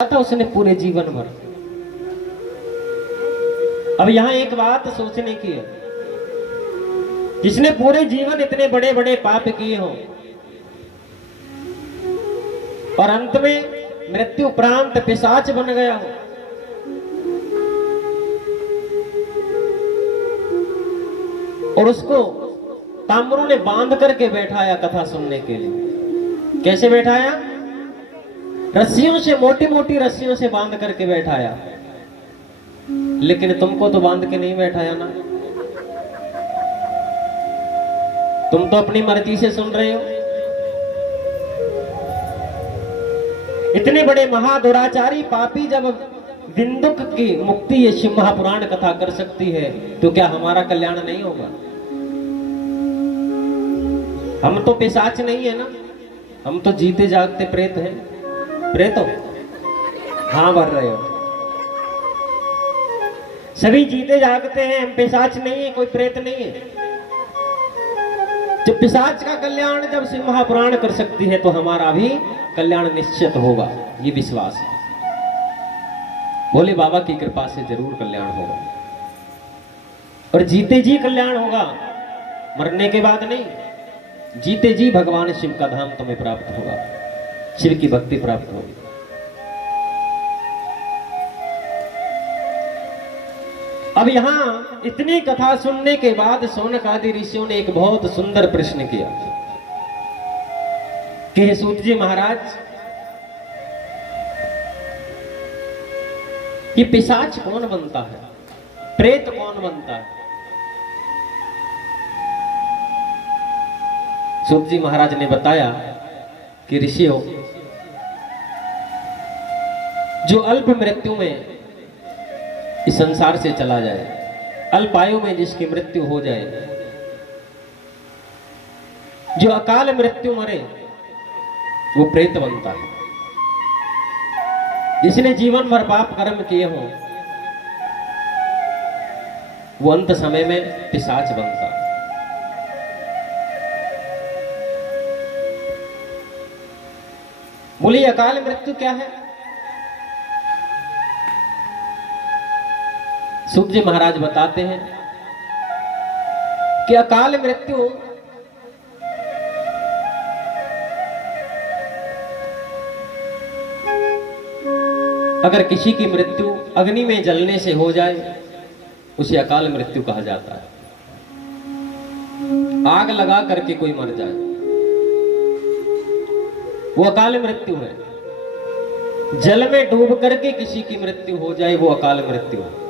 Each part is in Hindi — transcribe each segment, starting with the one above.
था उसने पूरे जीवन भर। अब यहां एक बात सोचने की है, जिसने पूरे जीवन इतने बड़े बड़े पाप किए हो और अंत में मृत्यु उपरांत पिशाच बन गया हो, और उसको ताम्रों ने बांध करके बैठाया कथा सुनने के लिए। कैसे बैठाया? रस्सियों से, मोटी मोटी रस्सियों से बांध करके बैठाया। लेकिन तुमको तो बांध के नहीं बैठाया ना, तुम तो अपनी मर्जी से सुन रहे हो। इतने बड़े महादुराचारी पापी जब विंदुक की मुक्ति ये शिव महापुराण कथा कर सकती है, तो क्या हमारा कल्याण नहीं होगा? हम तो पिशाच नहीं है ना, हम तो जीते जागते प्रेत हैं। प्रेत हो? हाँ भर रहे हो। सभी जीते जागते हैं, हम पिशाच नहीं है, कोई प्रेत नहीं है। जब पिशाच का कल्याण जब शिव महापुराण कर सकती है, तो हमारा भी कल्याण निश्चित होगा, ये विश्वास है। भोले बाबा की कृपा से जरूर कल्याण होगा, और जीते जी कल्याण होगा, मरने के बाद नहीं। जीते जी भगवान शिव का धाम तुम्हें प्राप्त होगा, शिव की भक्ति प्राप्त होगी। अब यहां इतनी कथा सुनने के बाद शौनक आदि ऋषियों ने एक बहुत सुंदर प्रश्न किया कि हे सूत जी महाराज, ये पिशाच कौन बनता है, प्रेत कौन बनता है? सूत जी महाराज ने बताया कि ऋषियों, जो अल्प मृत्यु में इस संसार से चला जाए, अल्पायु में जिसकी मृत्यु हो जाए, जो अकाल मृत्यु मरे, वो प्रेत बनता है। जिसने जीवन भर पाप कर्म किए हो, वो अंत समय में पिशाच बनता है। बोलिए, अकाल मृत्यु क्या है? सूत जी महाराज बताते हैं कि अकाल मृत्यु अगर किसी की मृत्यु अग्नि में जलने से हो जाए, उसे अकाल मृत्यु कहा जाता है। आग लगा करके कोई मर जाए, वो अकाल मृत्यु है। जल में डूब करके किसी की मृत्यु हो जाए, वो अकाल मृत्यु है।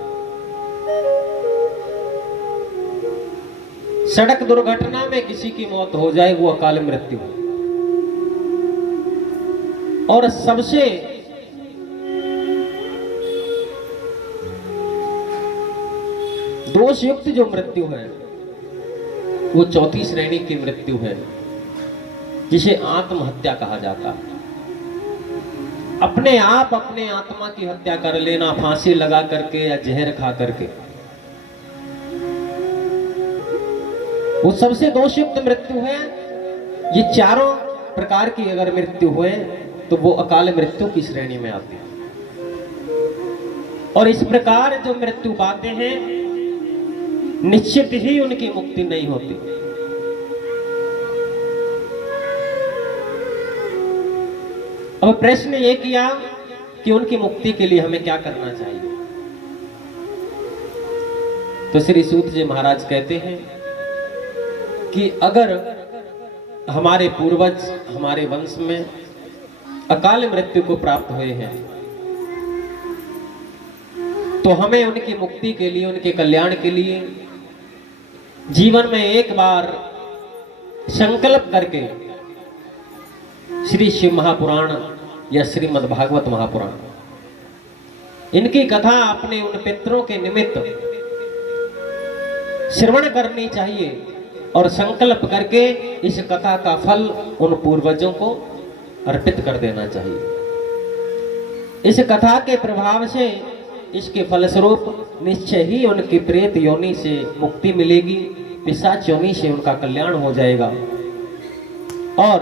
सड़क दुर्घटना में किसी की मौत हो जाए, वो अकाल मृत्यु है। और सबसे दोषयुक्त जो मृत्यु है, वो चौथी श्रेणी की मृत्यु है, जिसे आत्महत्या कहा जाता है। अपने आप अपने आत्मा की हत्या कर लेना, फांसी लगा करके या जहर खा करके, वो सबसे दोषयुक्त मृत्यु है। ये चारों प्रकार की अगर मृत्यु हुए, तो वो अकाल मृत्यु की श्रेणी में आती है। और इस प्रकार जो मृत्यु पाते हैं, निश्चित ही उनकी मुक्ति नहीं होती। अब प्रश्न ये किया कि उनकी मुक्ति के लिए हमें क्या करना चाहिए? तो श्री सूत जी महाराज कहते हैं कि अगर हमारे पूर्वज हमारे वंश में अकाल मृत्यु को प्राप्त हुए हैं, तो हमें उनकी मुक्ति के लिए, उनके कल्याण के लिए जीवन में एक बार संकल्प करके श्री शिव महापुराण या श्रीमद् भागवत महापुराण, इनकी कथा अपने उन पितरों के निमित्त श्रवण करनी चाहिए, और संकल्प करके इस कथा का फल उन पूर्वजों को अर्पित कर देना चाहिए। इस कथा के प्रभाव से, इसके फलस्वरूप निश्चय ही उनकी प्रेत योनि से मुक्ति मिलेगी, पिशाच योनि से उनका कल्याण हो जाएगा, और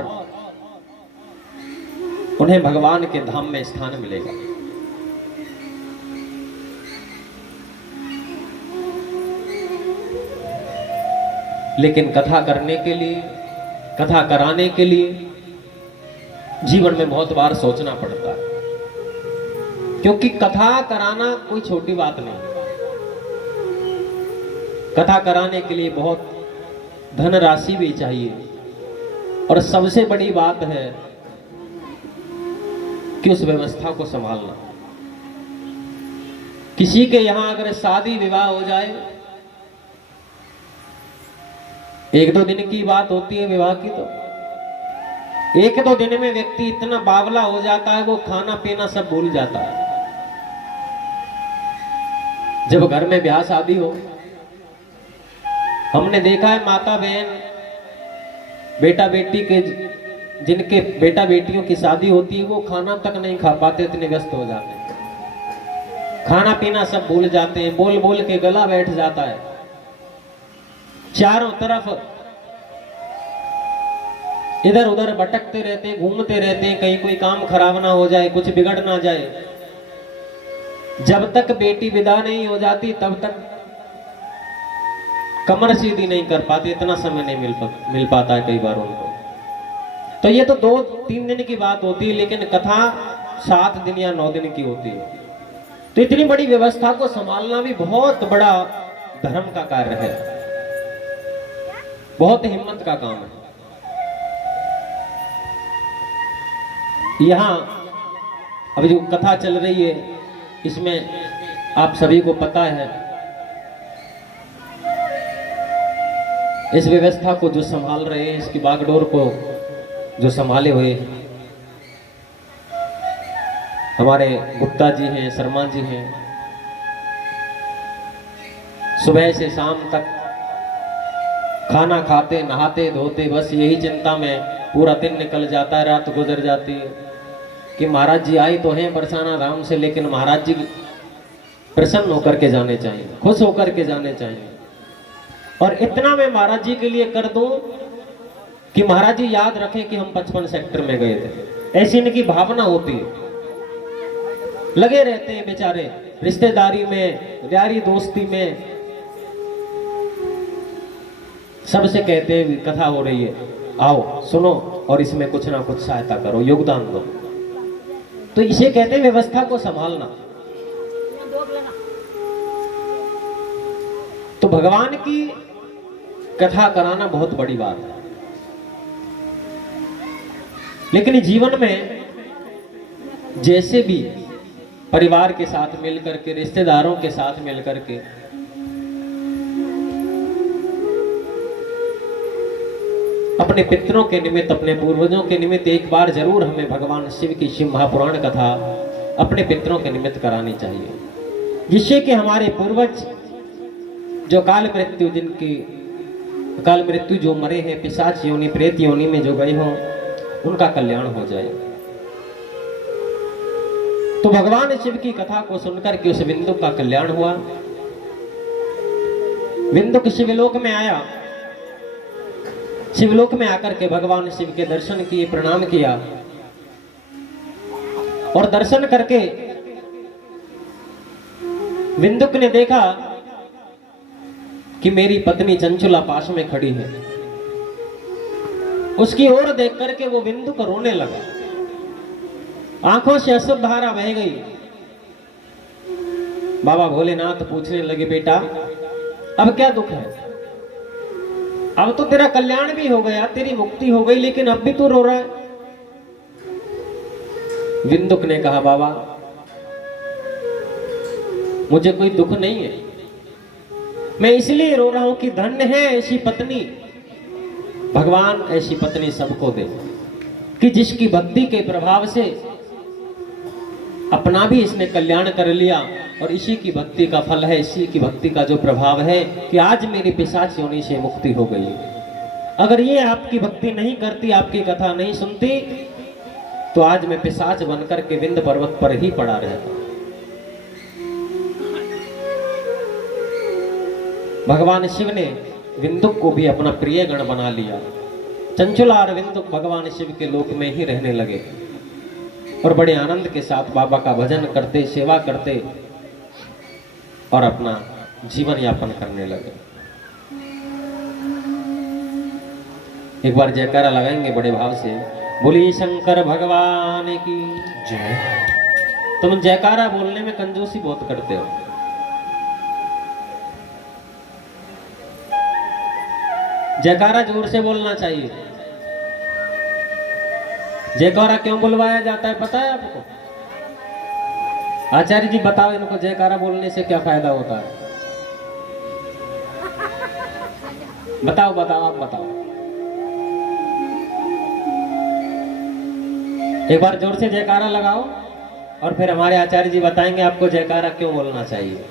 उन्हें भगवान के धाम में स्थान मिलेगा। लेकिन कथा करने के लिए, कथा कराने के लिए जीवन में बहुत बार सोचना पड़ता है, क्योंकि कथा कराना कोई छोटी बात नहीं। कथा कराने के लिए बहुत धनराशि भी चाहिए, और सबसे बड़ी बात है कि उस व्यवस्था को संभालना। किसी के यहां अगर शादी विवाह हो जाए, एक दो दिन की बात होती है विवाह की, तो एक दो दिन में व्यक्ति इतना बावला हो जाता है, वो खाना पीना सब भूल जाता है। जब घर में ब्याह शादी हो, हमने देखा है माता बहन, बेटा बेटी के, जिनके बेटा बेटियों की शादी होती है, वो खाना तक नहीं खा पाते, इतने व्यस्त हो जाते हैं, खाना पीना सब भूल जाते हैं, बोल बोल के गला बैठ जाता है। चारों तरफ इधर उधर भटकते रहते हैं, घूमते रहते हैं, कहीं कोई काम खराब ना हो जाए, कुछ बिगड़ ना जाए। जब तक बेटी विदा नहीं हो जाती तब तक कमर सीधी नहीं कर पाती, इतना समय नहीं मिल पाता है कई बार उनको। तो ये तो 2-3 दिन की बात होती है, लेकिन कथा 7 दिन या 9 दिन की होती है। तो इतनी बड़ी व्यवस्था को संभालना भी बहुत बड़ा धर्म का कार्य है, बहुत हिम्मत का काम है। यहां अभी जो कथा चल रही है, इसमें आप सभी को पता है, इस व्यवस्था को जो संभाल रहे हैं, इसकी बागडोर को जो संभाले हुए हमारे गुप्ता जी हैं, शर्मा जी हैं। सुबह से शाम तक खाना खाते, नहाते धोते, बस यही चिंता में पूरा दिन निकल जाता है, रात गुजर जाती है कि महाराज जी आए तो हैं बरसाना राम से, लेकिन महाराज जी प्रसन्न होकर के जाने चाहिए, खुश होकर के जाने चाहिए। और इतना मैं महाराज जी के लिए कर दूं कि महाराज जी याद रखें कि हम 55 सेक्टर में गए थे, ऐसी इनकी भावना होती है। लगे रहते हैं बेचारे रिश्तेदारी में, यारी दोस्ती में, सबसे कहते हैं कथा हो रही है, आओ सुनो और इसमें कुछ ना कुछ सहायता करो, योगदान दो। तो इसे कहते हैं व्यवस्था को संभालना। तो भगवान की कथा कराना बहुत बड़ी बात है, लेकिन जीवन में जैसे भी परिवार के साथ मिलकर के, रिश्तेदारों के साथ मिलकर के अपने पितरों के निमित्त, अपने पूर्वजों के निमित्त एक बार जरूर हमें भगवान शिव की शिव महापुराण कथा अपने पितरों के निमित्त करानी चाहिए, जिससे कि हमारे पूर्वज जो काल मृत्यु जो मरे हैं, पिशाच योनि, प्रेत योनि में जो गए हों, उनका कल्याण हो जाए। तो भगवान शिव की कथा को सुनकर के उस बिंदु का कल्याण हुआ। बिंदु शिवलोक में आया, शिवलोक में आकर के भगवान शिव के दर्शन किए, प्रणाम किया, और दर्शन करके विंदुक ने देखा कि मेरी पत्नी चंचुला पास में खड़ी है। उसकी ओर देख करके वो विंदुक रोने लगा, आंखों से अश्रु धारा बह गई। बाबा भोलेनाथ पूछने लगे, बेटा अब क्या दुख है? अब तो तेरा कल्याण भी हो गया, तेरी मुक्ति हो गई, लेकिन अब भी तू रो रहा है। विंदुक ने कहा, बाबा मुझे कोई दुख नहीं है, मैं इसलिए रो रहा हूं कि धन्य है ऐसी पत्नी, भगवान ऐसी पत्नी सबको दे कि जिसकी भक्ति के प्रभाव से अपना भी इसने कल्याण कर लिया, और इसी की भक्ति का फल है, इसी की भक्ति का जो प्रभाव है कि आज मेरी पिशाच योनि से मुक्ति हो गई। अगर ये आपकी भक्ति नहीं करती, आपकी कथा नहीं सुनती, तो आज मैं पिशाच बनकर के विंध्य पर्वत पर ही पड़ा रहता। भगवान शिव ने विंदुक को भी अपना प्रिय गण बना लिया। चंचुला और विंदुक भगवान शिव के लोक में ही रहने लगे और बड़े आनंद के साथ बाबा का भजन करते, सेवा करते और अपना जीवन यापन करने लगे। एक बार जयकारा लगाएंगे बड़े भाव से। बोलिए शंकर भगवान की जय। तुम जयकारा बोलने में कंजूसी बहुत करते हो। जयकारा जोर से बोलना चाहिए। जयकारा क्यों बुलवाया जाता है पता है आपको? आचार्य जी बताओ इनको, जयकारा बोलने से क्या फायदा होता है? बताओ बताओ, आप बताओ। एक बार जोर से जयकारा लगाओ और फिर हमारे आचार्य जी बताएंगे आपको जयकारा क्यों बोलना चाहिए।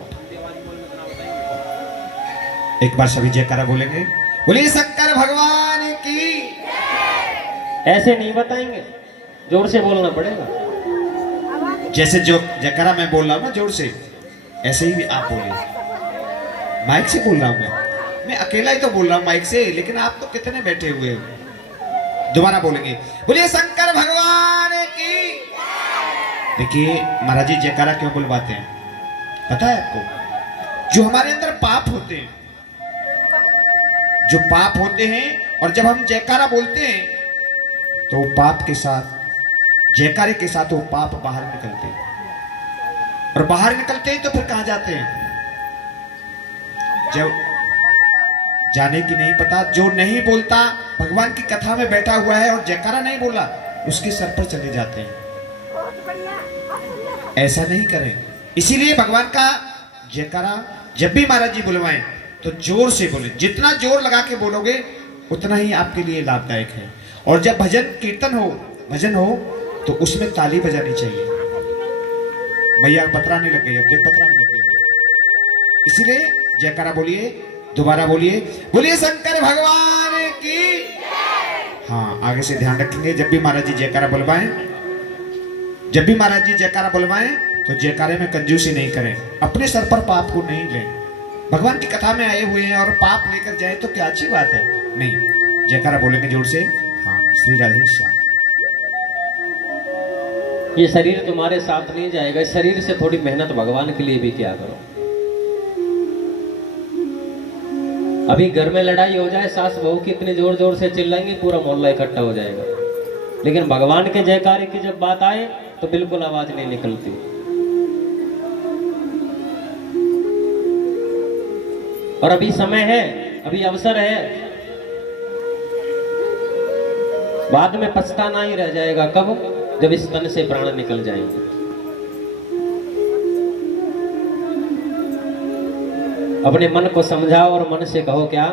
एक बार सभी जयकारा बोलेंगे। बोलिए शंकर भगवान की। ऐसे नहीं बताएंगे, जोर से बोलना पड़ेगा। जैसे जो जयकारा मैं बोल रहा हूँ ना जोर से, ऐसे ही आप बोलिए। माइक से बोल रहा हूँ मैं अकेला ही तो बोल रहा हूँ माइक से, लेकिन आप तो कितने बैठे हुए हो। दोबारा बोलेंगे। बोलिए शंकर भगवान की। देखिए महाराज जी जयकारा क्यों बुलवाते हैं पता है आपको? जो हमारे अंदर पाप होते हैं, जो पाप होते हैं, और जब हम जयकारा बोलते हैं तो पाप के साथ, जयकारे के साथ वो पाप बाहर निकलते हैं। और बाहर निकलते हैं तो फिर कहां जाते हैं? जब जाने की नहीं पता, जो नहीं बोलता, भगवान की कथा में बैठा हुआ है और जयकारा नहीं बोला, उसके सर पर चले जाते हैं। ऐसा नहीं करें। इसीलिए भगवान का जयकारा जब भी महाराज जी बुलवाएं तो जोर से बोले। जितना जोर लगा के बोलोगे उतना ही आपके लिए लाभदायक है। और जब भजन कीर्तन हो, भजन हो, तो उसमें ताली बजानी चाहिए। मैया पतराने लग गई, अब देख पतराने लग गई। इसीलिए जयकारा बोलिए, दोबारा बोलिए। बोलिए शंकर भगवान की। हाँ, आगे से ध्यान रखेंगे। जब भी महाराज जी जयकारा बुलवाएं, जब भी महाराज जी जयकारा बुलवाएं तो जयकारे में कंजूसी नहीं करें। अपने सर पर पाप को नहीं लें। भगवान की कथा में आए हुए हैं और पाप लेकर जाए तो क्या अच्छी बात है? नहीं, जयकारा बोलेंगे जोर से। हाँ, श्री राधे श्याम। ये शरीर तुम्हारे साथ नहीं जाएगा, इस शरीर से थोड़ी मेहनत भगवान के लिए भी क्या करो। अभी घर में लड़ाई हो जाए, सास बहू की इतने जोर जोर से चिल्लाएंगे, पूरा मोहल्ला इकट्ठा हो जाएगा। लेकिन भगवान के जयकारे की जब बात आए तो बिल्कुल आवाज नहीं निकलती। और अभी समय है, अभी अवसर है, बाद में पछताना ही रह जाएगा। कब? जब इस तन से प्राण निकल जाएंगे। अपने मन को समझाओ और मन से कहो क्या?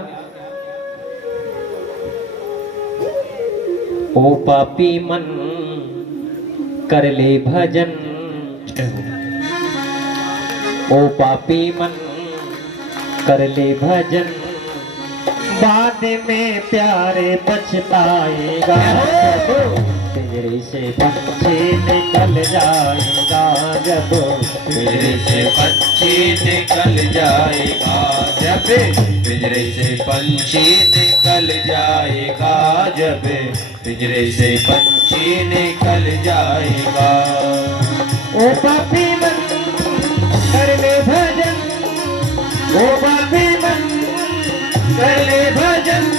ओ पापी मन कर ले भजन, ओ पापी मन कर ले भजन, बाद में प्यारे पछताएगा। पिंजरे से पंछी निकल जाएगा जब, पिंजरे से पंछी निकल जाएगा जब, पिंजरे से पंछी निकल जाएगा जब, पिंजरे से पंछी निकल जाएगा। ओ पापी मन कर ले भजन, ओ पापी मन कर ले भजन,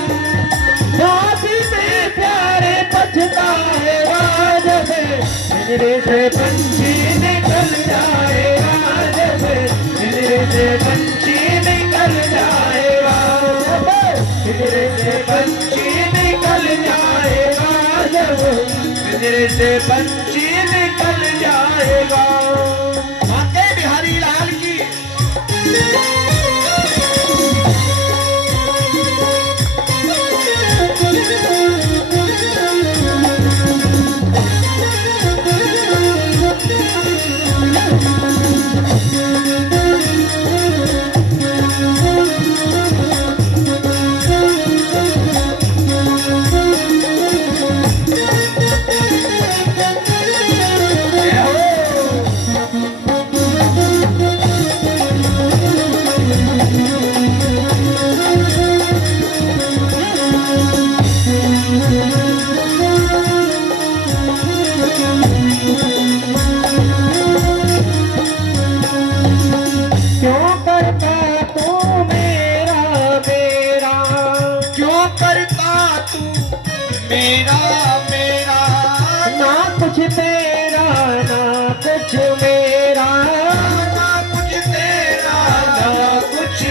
बाद में प्यारे पछताएगा जब, पिंजरे से पंछी निकल जाएगा जब, पिंजरे से पंछी निकल जाएगा जब, पिंजरे से पंछी निकल जाएगा जब, पिंजरे से पंछी निकल जाएगा। माते बिहारी लाल की। तू मेरा मेरा ना कुछ तेरा ना कुछ मेरा, ना कुछ तेरा ना कुछ